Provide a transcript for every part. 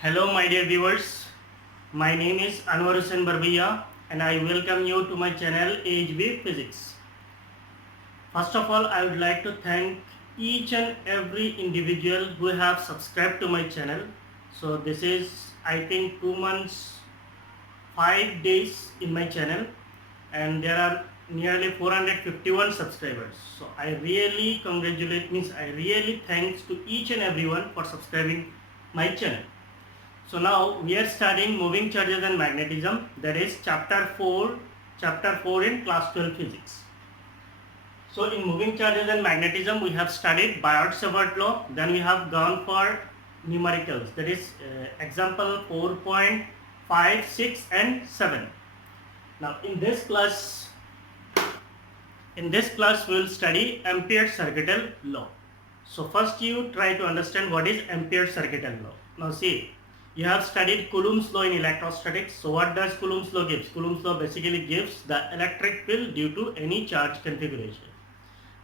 Hello, my dear viewers. My name is Anwar Hussain Barbiya, and I welcome you to my channel AHB Physics. First of all, I would like to thank each and every individual who have subscribed to my channel. So this is, I think, 2 months, 5 days in my channel, and there are nearly 451 subscribers. So I really I really thanks to each and everyone for subscribing my channel. So now we are studying moving charges and magnetism, that is chapter 4 in class 12 physics. So in moving charges and magnetism we have studied Biot-Savart law, then we have gone for numericals, that is example 4.5, 6 and 7. Now in this class we will study Ampere's circuital law. So first you try to understand what is Ampere's circuital law. Now see, you have studied Coulomb's law in electrostatics. So what does Coulomb's law gives? Coulomb's law basically gives the electric field due to any charge configuration.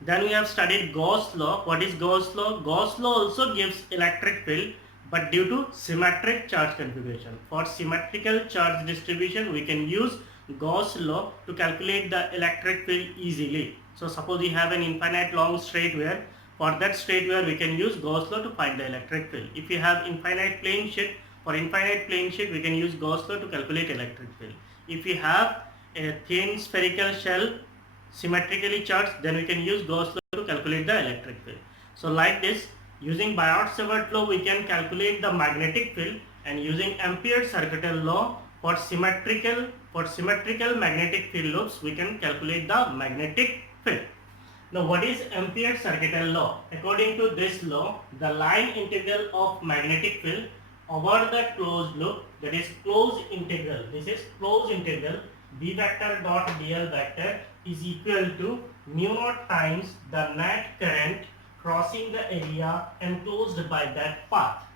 Then we have studied Gauss law. What is Gauss law? Gauss law also gives electric field but due to symmetric charge configuration. For symmetrical charge distribution we can use Gauss law to calculate the electric field easily. So suppose we have an infinite long straight wire. For that straight wire we can use Gauss law to find the electric field. If you have infinite plane sheet, for infinite plane sheet we can use Gauss law to calculate electric field. If we have a thin spherical shell symmetrically charged, then we can use Gauss law to calculate the electric field. So like this, using Biot-Savart law we can calculate the magnetic field, and using Ampere's circuital law for symmetrical magnetic field loops we can calculate the magnetic field. Now what is Ampere's circuital law? According to this law, the line integral of magnetic field over the closed loop, that is closed integral, this is closed integral B vector dot dl vector is equal to mu naught times the net current crossing the area enclosed by that path.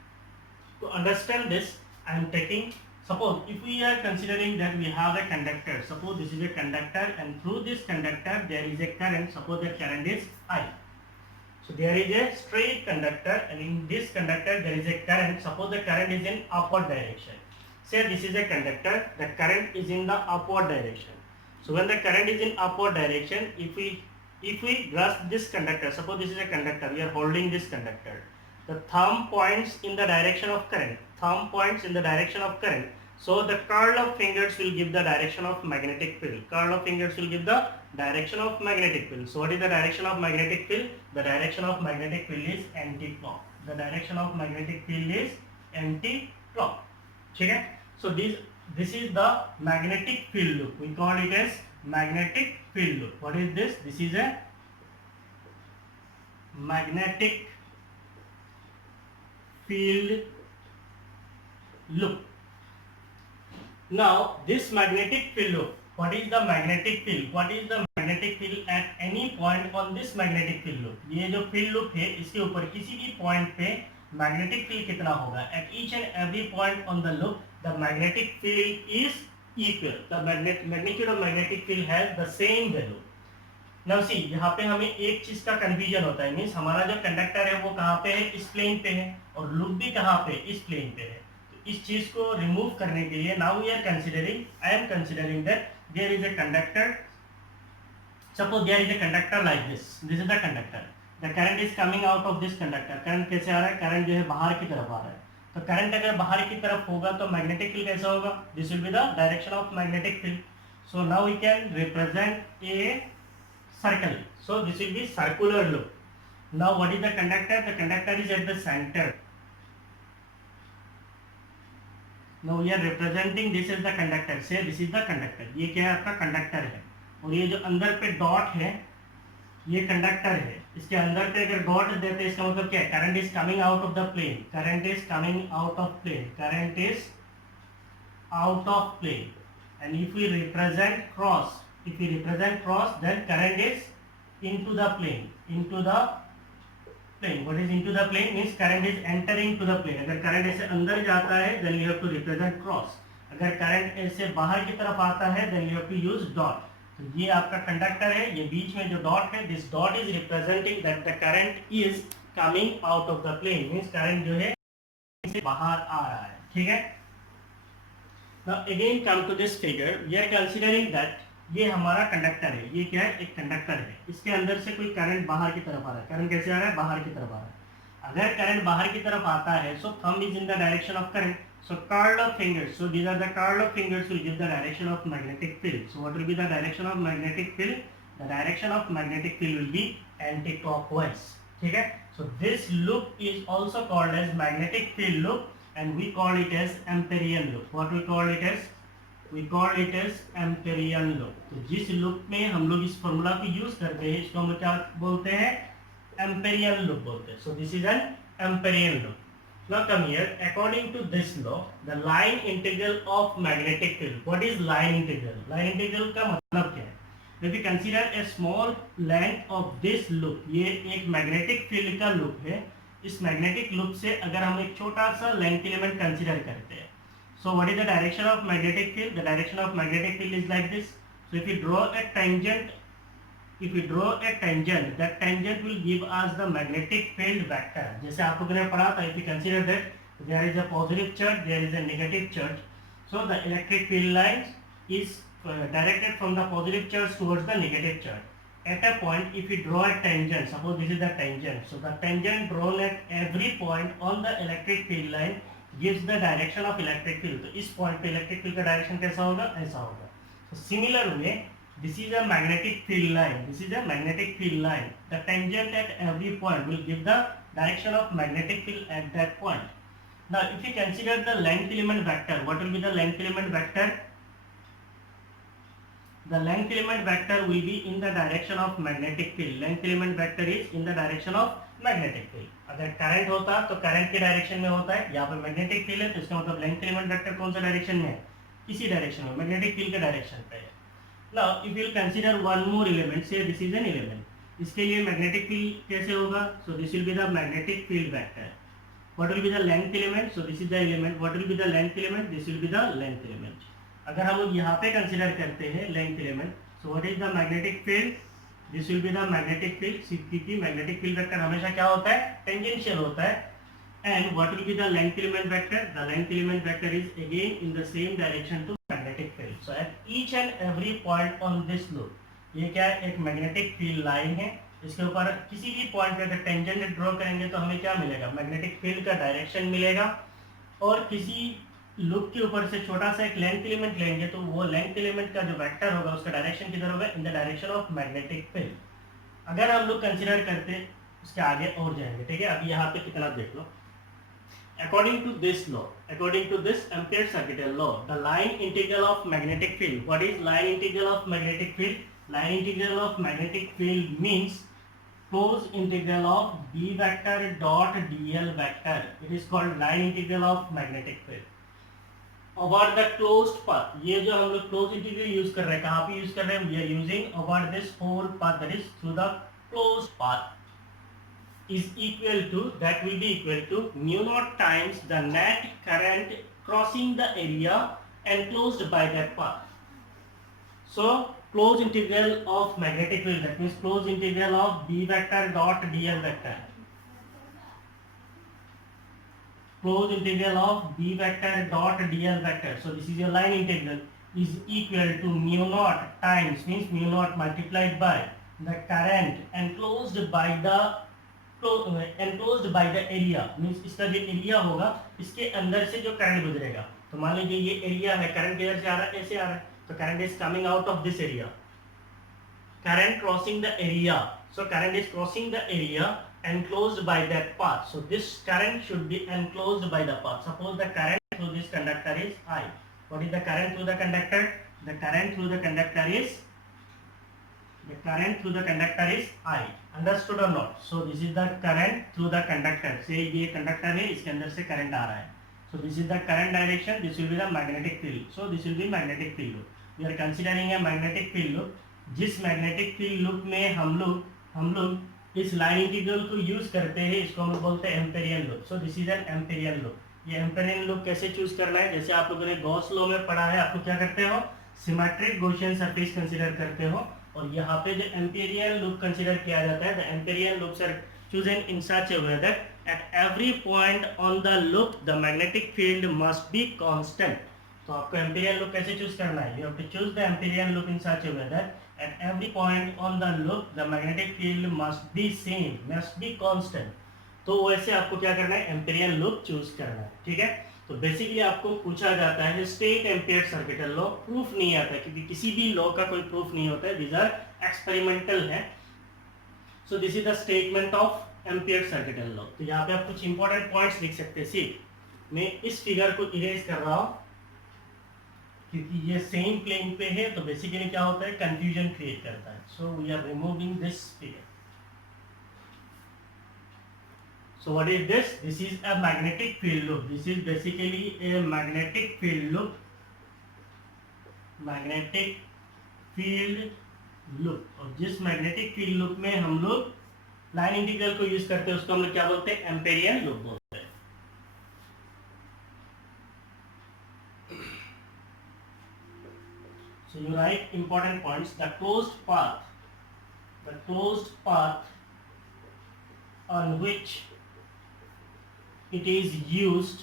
To understand this, I am taking, suppose if we are considering that we have a conductor, suppose this is a conductor and through this conductor there is a current, suppose the current is I. So there is a straight conductor and in this conductor there is a current, suppose the current is in upward direction. Say this is a conductor, the current is in the upward direction. So when the current is in upward direction, if we grasp this conductor, suppose this is a conductor, we are holding this conductor. The thumb points in the direction of current, So the curl of fingers will give the direction of magnetic field. Curl of fingers will give the direction of magnetic field. So what is the direction of magnetic field? The direction of magnetic field is anti-clock. The direction of magnetic field is anti-clock. Okay? So this is the magnetic field loop. We call it as magnetic field loop. What is this? This is a magnetic field loop. Now this magnetic field loop, what is the magnetic field? What is the magnetic field at any point on this magnetic field loop? ये जो field loop है इसके ऊपर किसी भी point पे magnetic field कितना होगा? At each and every point on the loop, the magnetic field is equal. The magnitude of magnetic field has the same value. Now see, यहाँ पे हमें एक चीज का confusion होता है, मीन्स हमारा जो कंडक्टर है वो कहाँ पे है? इस प्लेन पे है, और लूप भी कहाँ पे? इस प्लेन पे है. तो इस चीज को रिमूव करने के लिए now we are considering, I am considering that there is a conductor. Suppose there is a conductor like this. This is the conductor. The current is coming out of this conductor. Current कैसे आ रहा है? Current जो है बाहर की तरफ आ रहा है. तो करंट अगर बाहर की तरफ होगा तो मैग्नेटिक फील्ड कैसा होगा? This will be the direction of magnetic field. So now we can represent a circle. So this will be circular loop. Now what is the conductor? The conductor is at the center. Now we are representing this as the conductor. Say this is the conductor. ये क्या है? आपका conductor है, और ये जो अंदर पे डॉट है ये कंडक्टर है. इसके अंदर पे अगर डॉट देते हैं इसका मतलब क्या है? Current is coming out of the plane. Current is coming out of plane. Current is out of plane. And if we represent cross, then current is into the plane. What is into the plane? Means current is entering to the plane. अगर current ऐसे अंदर जाता है then you have to represent cross. अगर current ऐसे बाहर की तरफ आता है then you have to use dot. तो ये आपका कंडक्टर है, ये बीच में जो डॉट है, this dot is representing that the current is coming out of the plane. Means current जो है से बाहर आ रहा है. ठीक है। Now again come to this figure, we are considering that ये हमारा कंडक्टर है, ये क्या है, एक कंडक्टर है, इसके अंदर से कोई करंट बाहर की तरफ आ रहा है। करंट कैसे आ रहा है, बाहर की तरफ आ रहा है। अगर करंट बाहर की तरफ आता है, so thumb is in the direction of current, so curl of fingers, so these are the curl of fingers will give the direction of magnetic field. So what will be the direction of magnetic field? The direction of magnetic field will be anti-clockwise, ठीक है। So this loop is also called as magnetic field loop and we call it as Amperian loop. What we call it as? We call it as Amperian loop. तो जिस loop में हम लोग इस formula को use करते हैं, इसको हम लोग क्या बोलते हैं, Amperian loop बोलते हैं. So this is an Amperian loop. Now come here. According to this law, the line integral of magnetic field. What is line integral? Line integral का मतलब क्या है? If we consider a small length of this loop, ये एक magnetic field का loop है. इस magnetic loop से अगर हम एक छोटा सा length element consider करते हैं, so what is the direction of magnetic field? The direction of magnetic field is like this. So if you draw a tangent, that tangent will give us the magnetic field vector. जैसे आप लोगों ने पढ़ा था, if you consider that there is a positive charge, there is a negative charge, so the electric field lines is directed from the positive charge towards the negative charge. At a point, if you draw a tangent, suppose this is the tangent, so the tangent drawn at every point on the electric field line gives the direction of electric field. तो इस point पे electric field का direction कैसा होगा, ऐसा होगा. So similar way, this is a magnetic field line. This is a magnetic field line. The tangent at every point will give the direction of magnetic field at that point. Now, if you consider the length element vector, what will be the length element vector? The length element vector will be in the direction of magnetic field. Length element vector is in the direction of magnetic field. अगर current होता तो current के direction में होता है, यहाँ पे magnetic field है तो इसका मतलब लेंथ एलिमेंट वेक्टर कौन सा डायरेक्शन में है, इसी डायरेक्शन में, मैग्नेटिक फील्ड के डायरेक्शन पे है. Now if you will consider one more element, से दिस इज एन एलिमेंट, इसके लिए मैग्नेटिक फील्ड कैसे होगा, so this will be the magnetic field vector. What will be the length element, so this is the element. What will be the length element, this will be the length element. अगर हम लोग यहाँ पे consider करते हैं length element, so what is the magnetic field, this will be the magnetic field. क्योंकि magnetic field vector हमेशा क्या होता है, टेंजेंशियल होता है. And what will be the length element vector, the length element vector is again in the same direction to magnetic field. So at each and every point on this loop, ये क्या है, एक magnetic field line है. इसके ऊपर किसी भी point पे अगर टेंजेंट ड्रॉ करेंगे तो हमें क्या मिलेगा, मैग्नेटिक फील्ड का डायरेक्शन मिलेगा. और किसी लूप के ऊपर से छोटा सा एक लेंथ एलिमेंट लेंगे तो वो लेंथ एलिमेंट का जो वेक्टर होगा उसका डायरेक्शन किधर होगा, in the direction of magnetic field. अगर हम लोग कंसीडर करते उसके आगे और जाएंगे, ठीक है. अभी यहाँ पे कितना देख लो. According to this law, according to this Ampere circuital law, the line integral of magnetic field. What is line integral of magnetic field? Line integral of magnetic field means closed integral of B vector dot dl vector. It is called line integral of magnetic field. Over the closed path, ये जो हम लोग closed integral use कर रहे हैं, कहाँ पे use कर रहे हैं, we are using over this whole path, that is through the closed path, is equal to, that will be equal to mu naught times the net current crossing the area enclosed by that path. So closed integral of magnetic field, that means closed integral of B vector dot dl vector, closed integral of B vector dot dl vector. So this is your line integral, is equal to mu naught times, means mu naught multiplied by the current enclosed by the area, means इसका जो area होगा इसके अंदर से जो current गुजरेगा. तो मान लीजिए ये एरिया है, करंट किधर से आ रहा है, ऐसे आ रहा है, तो current is coming out of this area, current crossing the area. So current is crossing the area enclosed by that path. So this current should be enclosed by the path. Suppose the current through this conductor is I. What is the current through the conductor? The current through the conductor is I. Understood or not? So this is the current through the conductor. Say ये conductor है, इसके अंदर से current आ रहा है. So this is the current direction. This will be the magnetic field. So this will be magnetic field loop. We are considering a magnetic field loop. जिस magnetic field loop में हम लोग इस लाइन इंटीग्रल को use करते हैं, इसको हम लोग बोलते हैं Amperian loop. So this is an Amperian loop. ये एम्पेरियन लूप कैसे चूज करना है, जैसे आप लोगों ने गॉस लॉ में पढ़ा है, आप लोग क्या करते हो, सिमेट्रिक गॉसियन सरफेस कंसीडर करते हो. और यहाँ पे जो एम्पेरियन लूप कंसीडर किया जाता है, the Amperian loops are chosen in such a way that at every point on the loop the magnetic field must be constant. तो आपको एम्पीरियन लूप कैसे चूज करना है? You have to choose the Amperian loop in such a way that at every point on the loop the magnetic field must be same, must be constant. तो वैसे आपको क्या करना है? एम्पीरियन लूप चूज करना है, ठीक है? तो बेसिकली आपको पूछा जाता है state ampere circuital law, proof नहीं आता क्योंकि किसी भी लॉ का कोई प्रूफ नहीं होता है, दीज आर एक्सपेरिमेंटल है. So this is the statement of ampere circuital law. तो यहाँ पे आप कुछ इंपॉर्टेंट पॉइंट्स लिख सकते हैं. सी मैं इस फिगर को इरेज कर रहा हूँ क्योंकि ये सेम प्लेन पे है, तो बेसिकली क्या होता है, कंफ्यूजन क्रिएट करता है. So we are removing this figure. So what is this? This is a magnetic field loop. This is basically a magnetic field loop. Magnetic field loop. और जिस magnetic field loop में हम लोग line integral को use करते हैं उसको हम लोग क्या बोलते हैं? एम्पेरियन लूप बोलते हैं. So you write important points. The closed path on which it is used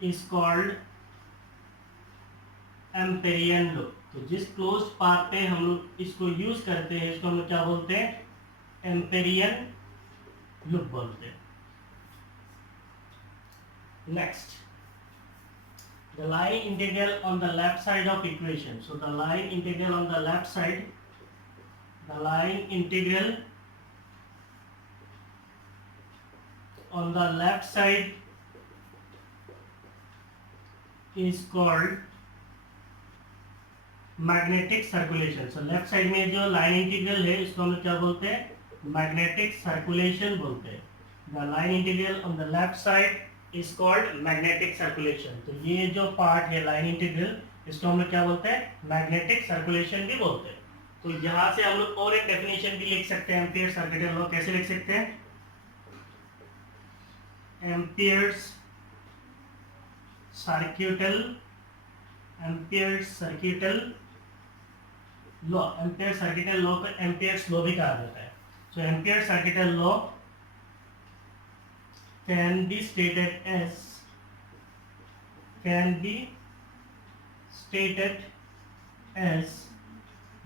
is called Amperian loop. तो जिस क्लोज्ड पाथ पे हम लोग इसको यूज करते हैं इसको हम लोग क्या बोलते हैं? एम्पेरियन लूप बोलते हैं. Next, the line integral on the left side of equation. So the line integral on the left side, the line integral on the left side is called magnetic circulation. So left side में जो line integral है इसको हम लोग क्या बोलते हैं? Magnetic circulation बोलते हैं. The line integral on the left side is called magnetic circulation. तो ये जो पार्ट है line integral इसको हम लोग क्या बोलते हैं? Magnetic circulation भी बोलते हैं. तो यहाँ से हम लोग और एक डेफिनेशन भी लिख सकते हैं एम्पियर सर्किटल लॉ. कैसे लिख सकते हैं? Ampere's circuital law. Ampere circuital law को एम्पियर्स लॉ भी कहा जाता है. So Ampere circuital law can be stated as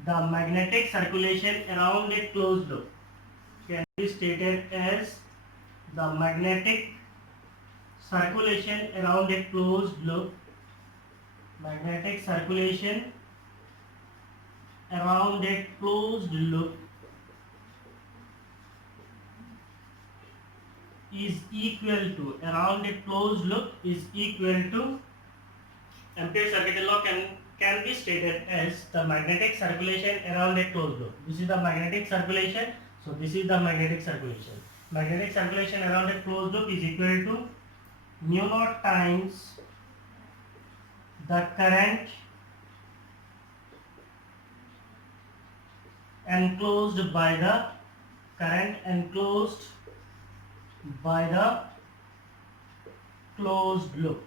the magnetic circulation around a closed loop. Can be stated as the magnetic circulation around a closed loop. Magnetic circulation around a closed loop is equal to Ampere circuital law can be stated as the magnetic circulation around a closed loop. This is the magnetic circulation. So this is the magnetic circulation. Magnetic circulation around a closed loop is equal to mu naught times the current enclosed by the closed loop.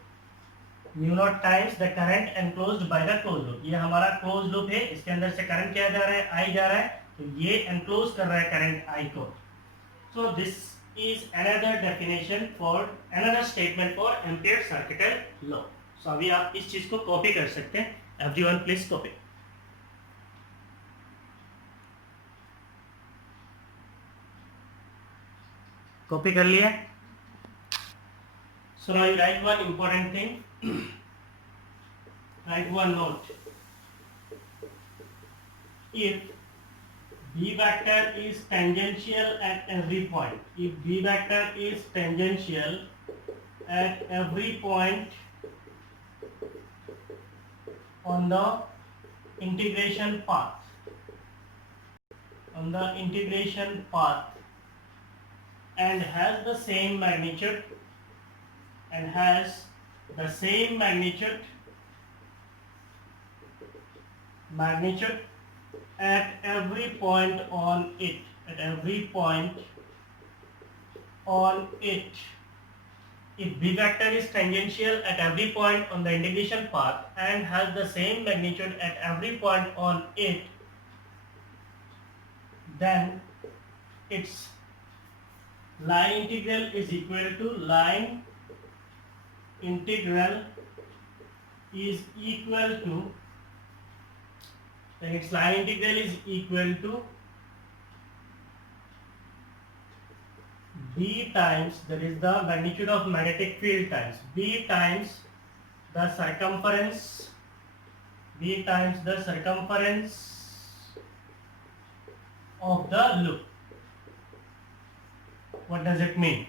Mu naught times the current enclosed by the closed loop. ये हमारा closed loop है, इसके अंदर से current क्या जा रहा है? I जा रहा है, तो ये enclose कर रहा है करंट I को. So this is another definition for another statement for Ampere circuital law. So अभी आप इस चीज को कॉपी कर सकते हैं. Everyone please copy. कॉपी कर लिया? So now you write one important thing. Write one note. If B vector is tangential at every point, on the integration path, and has the same magnitude at every point on it, if B vector is tangential at every point on the integration path and has the same magnitude at every point on it, then its line integral is equal to line integral is equal to, then its line integral is equal to b times, that is the magnitude of magnetic field, times b times the circumference, b times the circumference of the loop. What does it mean?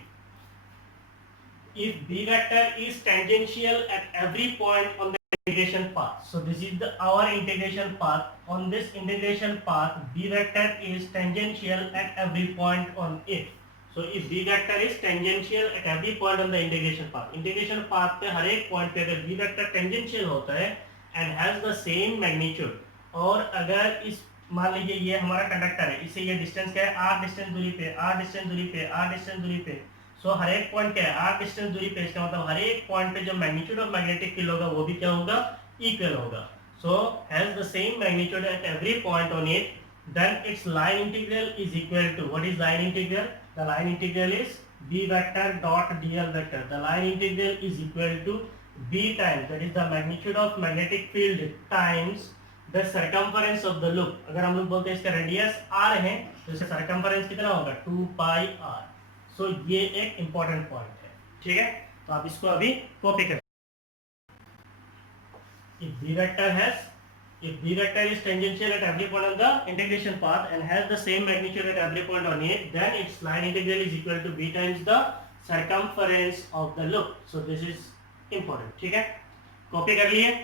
If b vector is tangential at every point on the integration path, so this is our integration path. On this integration path, b vector is tangential at every point on it. So if b vector is tangential at every point on the integration path पे हर एक point पे अगर b vector tangential होता है and has the same magnitude, और अगर इस मान लीजिए ये हमारा कंडक्टर है, इससे ये डिस्टेंस क्या है, r डिस्टेंस दूरी पे, r डिस्टेंस दूरी पे, r डिस्टेंस दूरी पे, सो हर एक पॉइंट क्या है, r डिस्टेंस दूरी पे, इसका मतलब हर एक पॉइंट पे जो मैग्नीट्यूड ऑफ मैग्नेटिक फील्ड होगा वो भी क्या होगा, इक्वल होगा. So has the same magnitude at every point on it, then its line integral is equal to, what is line integral? The line integral is b vector dot dl vector. The line integral is equal to b times, that is the magnitude of magnetic field, times the circumference of the loop. अगर हम लोग बोलते हैं इसका radius r है तो इसका circumference कितना होगा, 2 pi r. सो ये एक इंपॉर्टेंट पॉइंट है, ठीक है. तो आप इसको अभी कॉपी करें. If b vector is tangential at every point on the integration path and has the same magnitude at every point on it, then its line integral is equal to b times the circumference of the loop. So this is important, ठीक है. Copy कर लिए.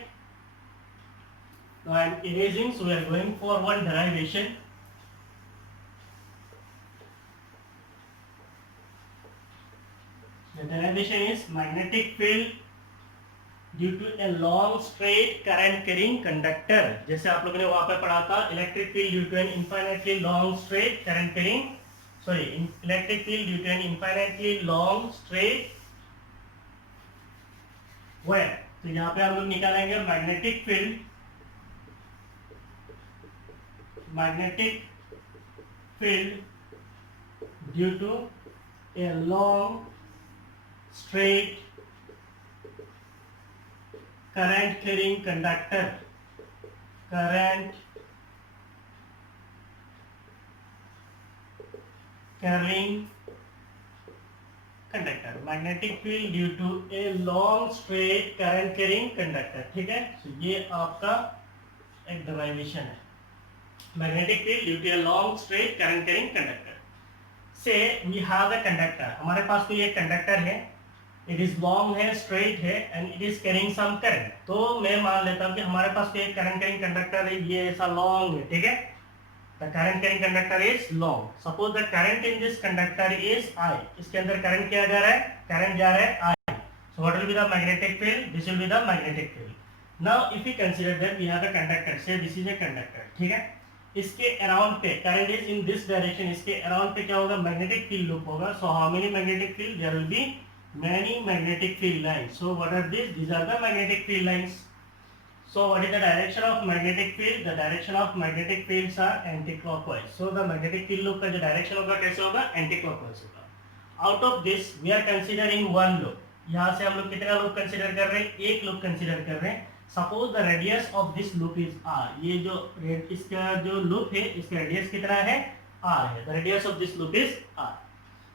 Now I am erasing, so we are going for one derivation. The derivation is magnetic field due to a long straight current carrying conductor. जैसे आप लोगों ने वहां पे पढ़ा था, electric field due to an infinitely long straight current carrying, electric field due to an infinitely long straight wire. तो यहाँ पे हम लोग निकालेंगे magnetic field due to a long straight current carrying conductor. Magnetic field due to a long straight current carrying conductor. ठीक है. So ये आपका एक derivation है. Magnetic field due to a long straight current carrying conductor. Say we have a conductor. हमारे पास कोई एक conductor है, it is long है, straight है, and it is carrying some current. तो मैं मान लेता हूँ कि हमारे पास कोई एक current carrying conductor है, ये ऐसा long है, ठीक है. The current carrying conductor is long. Suppose the current in this conductor is I. इसके अंदर current क्या जा रहा है, current जा रहा है I. So what will be the magnetic field? This will be the magnetic field. Now if we consider that we have a conductor, say this is a conductor, ठीक है. इसके अराउंड पे current is in this direction, इसके around पे क्या होगा, magnetic field loop होगा. So how many magnetic field, there will be many magnetic field lines. So what are these? These are the magnetic field lines. So what is the direction of magnetic field? The direction of magnetic fields are anti-clockwise. So the magnetic field loop का जो direction होगा कैसे होगा, anti-clockwise होगा. Out of this we are considering one loop. यहाँ से हम लोग कितना loop consider कर रहे हैं, एक loop consider कर रहे हैं. Suppose the radius of this loop is r. ये जो इसका जो loop है, इसका radius कितना है, r है. The radius of this loop is r.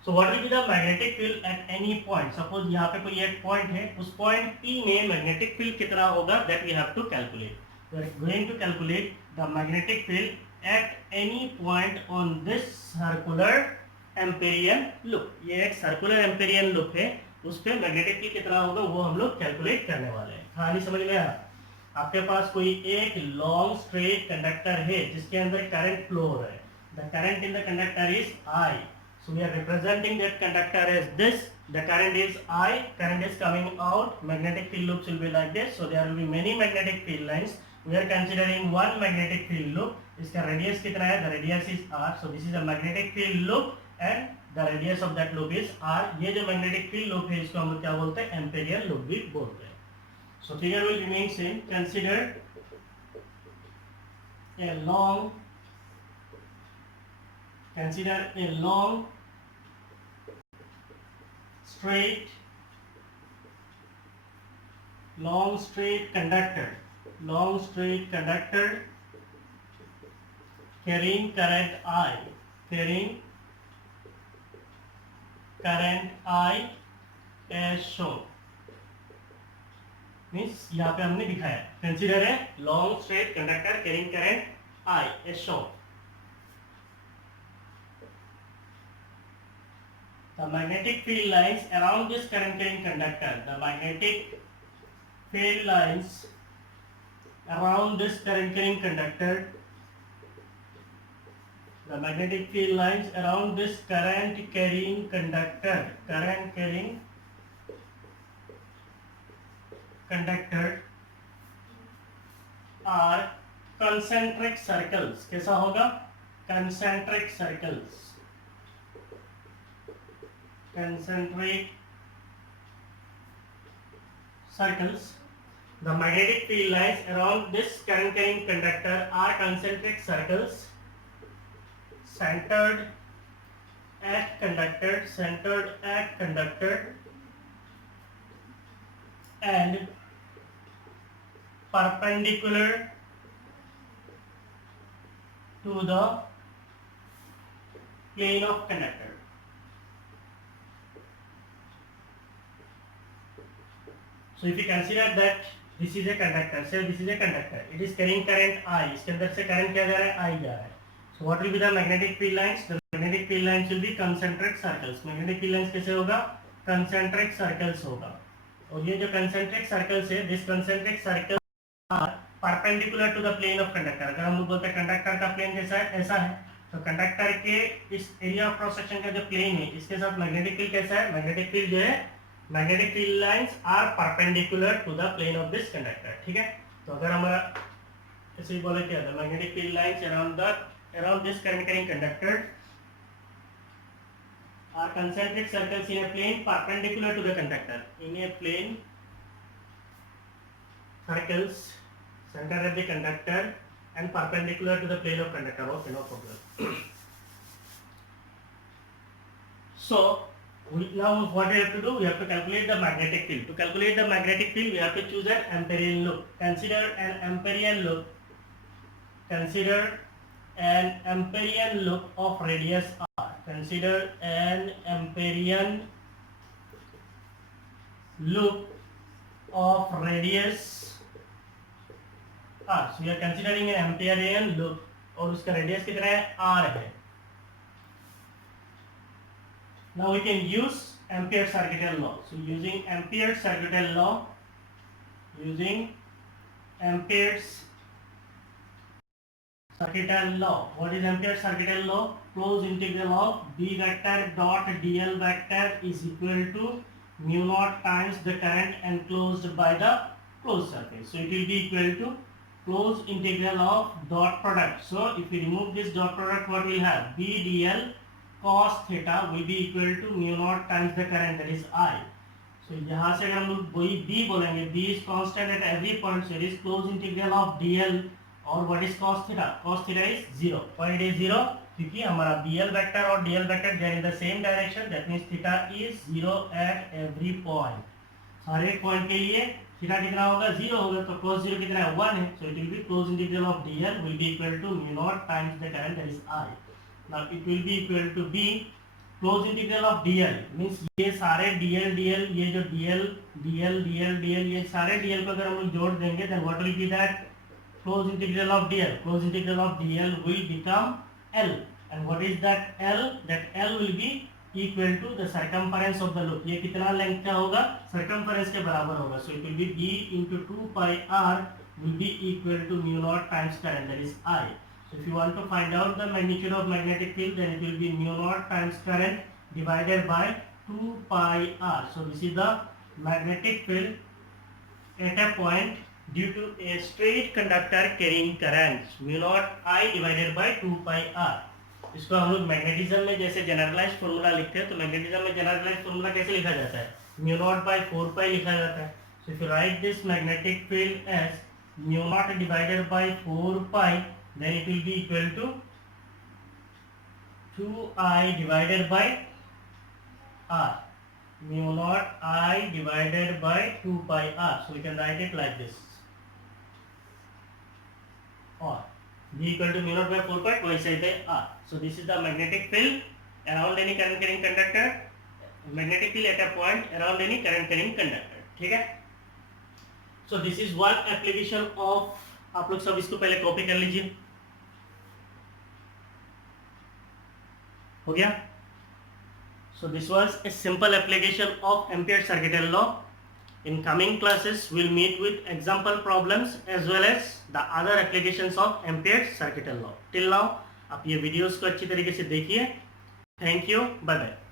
So what will be the magnetic field at any point? Suppose यहाँ पे कोई एक point है, उस point P में magnetic field कितना होगा, that we have to calculate. We are going to calculate the magnetic field at any point on this circular Amperian loop. ये एक circular Amperian loop है, उस पे magnetic field कितना होगा वो हम लोग calculate करने वाले हैं. कहानी समझ में आया? आपके पास कोई एक long straight conductor है जिसके अंदर current flow हो रहा है. The current in the conductor is I. So we are representing that conductor as this. The current is I. Current is coming out. Magnetic field loops will be like this. So there will be many magnetic field lines. We are considering one magnetic field loop. इसका radius कितना है? The radius is r. So this is a magnetic field loop and the radius of that loop is r. ये जो magnetic field loop है इसको हम लोग क्या बोलते हैं? Amperian loop भी बोलते हैं. So figure will remain same. Consider a long straight, long straight conductor, long straight conductor carrying current I, carrying current I as shown. Means यहाँ पे हमने दिखाया कंसीडर है long straight conductor carrying current I as shown. The magnetic field lines around this current carrying conductor, the magnetic field lines around this current carrying conductor, the magnetic field lines around this current carrying conductor, current carrying conductor are concentric circles. कैसा होगा? Concentric circles. Concentric circles. The magnetic field lines around this current carrying conductor are concentric circles centered at conductor, and perpendicular to the plane of conductor. So if you consider that this is a conductor, say this is a conductor, it is carrying current I, इसके अंदर से current क्या जा रहा है? I जा रहा है. So what will be the magnetic field lines? The magnetic field lines will be concentric circles. Magnetic field lines कैसे होगा? Concentric circles होगा. और ये जो concentric circles है, this concentric circles are perpendicular to the plane of conductor. अगर हम लोग बोलते हैं कंडक्टर का प्लेन कैसा है? ऐसा है. तो कंडक्टर के इस एरिया ऑफ क्रॉस सेक्शन का जो प्लेन है, इसके साथ मैग्नेटिक फील्ड कैसा है? मैग्नेटिक फील्ड जो है, magnetic field lines are perpendicular to the plane of this conductor. ठीक है. तो अगर हमारा ऐसे ही बोले क्या था, magnetic field lines around this current carrying conductor are concentric circles in a plane perpendicular to the conductor. In a plane, circles centered at the conductor and perpendicular to the plane of conductor. Okay, no problem. So now what we have to do? We have to calculate the magnetic field. To calculate the magnetic field, we have to choose an Amperian loop. Consider an Amperian loop. Consider an Amperian loop of radius r. Consider an Amperian loop of radius r. So we are considering an Amperian loop और उसका radius कितना है? r है. Now we can use Ampere's circuital law. So using Ampere's circuital law, what is Ampere's circuital law? Closed integral of B vector dot dl vector is equal to mu naught times the current enclosed by the closed surface. So it will be equal to closed integral of dot product. So if we remove this dot product, what we will have? B dl cos theta will be equal to mu naught times the current, that is I. So यहाँ से अगर हम लोग वही B बोलेंगे, B is constant at every point, so it is closed integral of dl. और what is cos theta? Cos theta is 0. Why it is 0? क्योंकि हमारा bl vector और dl vector they are in the same direction, that means theta is 0 at every point. हर एक point के लिए theta कितना होगा? 0 होगा. तो cos 0 कितना है? 1 है. So it will be closed integral of dl will be equal to mu naught times the current, that is I. Now it will be equal to b closed integral of dl means ये सारे dl ये जो dl ये सारे dl को अगर हम लोग जोड़ देंगे, then what will be that? Closed integral of dl will become L. And what is that L? That L will be equal to the circumference of the loop. ये कितना लेंथ का होगा? Circumference के बराबर होगा. So it will be b into 2 pi r will be equal to mu naught times current, that is I. So if you want to find out the magnitude of magnetic field, then it will be mu naught times current divided by 2 pi r. So this is the magnetic field at a point due to a straight conductor carrying current. Mu naught I divided by 2 pi r. इसको हम लोग magnetism में जैसे generalise formula लिखते हैं, तो magnetism में generalise formula कैसे लिखा जाता है? mu naught by 4 pi लिखा जाता है. So if you write this magnetic field as mu naught divided by 4 pi, then it will be equal to 2I divided by R. mu naught I divided by 2 pi r. So we can write it like this, or V equal to mu naught by 4 pi twice I by r. So this is the magnetic field around any current carrying conductor, magnetic field at a point around any current carrying conductor. ठीक है. So this is one application of, आप लोग सब इसको पहले copy कर लीजिए. हो गया. So this was a simple application of Ampere's circuital law. In coming classes we'll meet with example problems as well as the other applications of Ampere's circuital law. Till now आप ये videos को अच्छी तरीके से देखिए. Thank you. Bye bye.